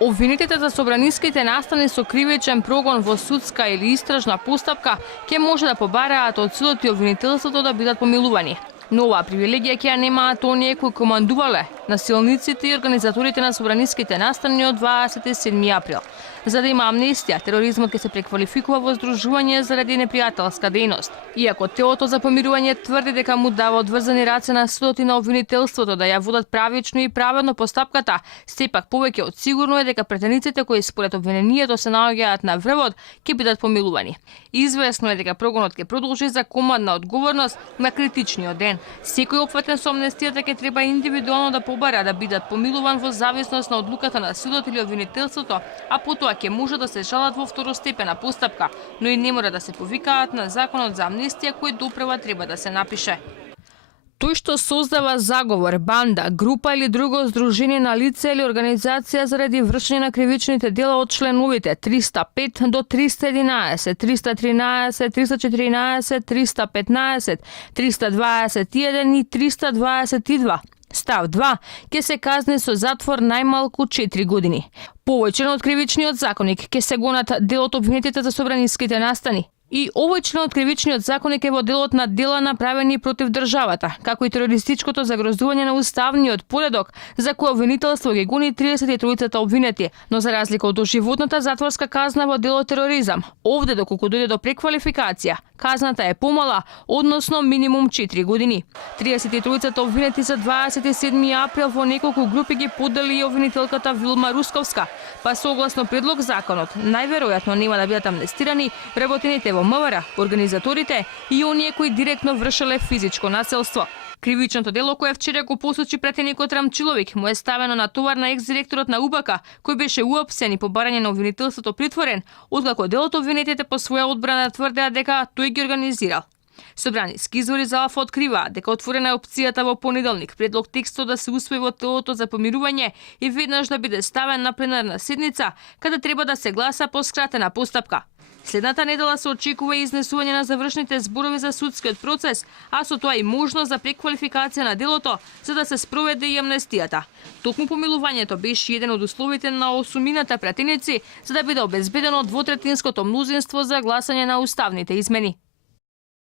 Обвинетите за собраниските настани со кривичен прогон во судска или истражна постапка ќе може да побараат од судот и обвинителството да бидат помилувани. Но оваа привилегија ќе ја немаат оние кои командувале насилниците и организаторите на собраниските настани од 27 април. За да има амнестија, тероризмот ќе се преквалификува во здружување заради непријателска дејност. Иако телото за помирување тврди дека му дава одврзани раце на судот и на обвинителството да ја водат правично и праведно постапката, сепак повеќе од сигурно е дека претениците кои според обвинението се наоѓаат на врвот ќе бидат помилувани. Извесно е дека прогонот ќе продолжи за командна одговорност на критичниот ден. Секој опфатен со амнестијата ќе треба индивидуално да побара да бидат помилуван во зависност на одлуката на судот или обвинителството, а потоа ќе може да се жалат во второстепена постапка, но и не мора да се повикаат на законот за амнестија кој допрева треба да се напише. Тој што создава заговор, банда, група или друго здружение на лице или организација заради вршење на кривичните дела од членовите 305 до 311, 313, 314, 315, 321 и 322. Став 2 ќе се казни со затвор најмалку 4 години. Повој член од кривичниот законник ќе се гонат дел од обвинетите за собраниските настани. И овој член од кривичниот законник е во делот на дела направени против државата, како и терористичкото загрозување на уставниот поредок, за кој обвинителство ги гони 33 обвинети, но за разлика од доживотната затворска казна во дело тероризам, овде доколку дојде до преквалификација, казната е помала, односно минимум 4 години. 33 обвинети за 27 април во неколку групи ги подели и обвинителката Вилма Русковска, па согласно предлог законот, најверојатно нема да бидат амнестирани вработените во МВР, организаторите и оние кои директно вршеле физичко насилство. Кривичното дело кое вчера го посочи претеникот Рамчиловик му е ставено на товар на екс-директорот на УБК, кој беше уапсен и по барање на обвинителството притворен, откако делото обвинетите по своја одбрана тврдеа дека тој ги организирал. Собраниски извори за Алфа откриваат дека отворена е опцијата во понеделник предлог текстот да се усвои во телото за помирување и веднаш да биде ставен на пленарна седница, каде треба да се гласа по скратена постапка. Следната недела се очекува и изнесување на завршните зборови за судскиот процес, а со тоа и можност за преквалификација на делото за да се спроведе и амнестијата. Токму помилувањето беше еден од условите на осумината пратеници за да биде обезбедено двотретинското мнозинство за гласање на уставните измени.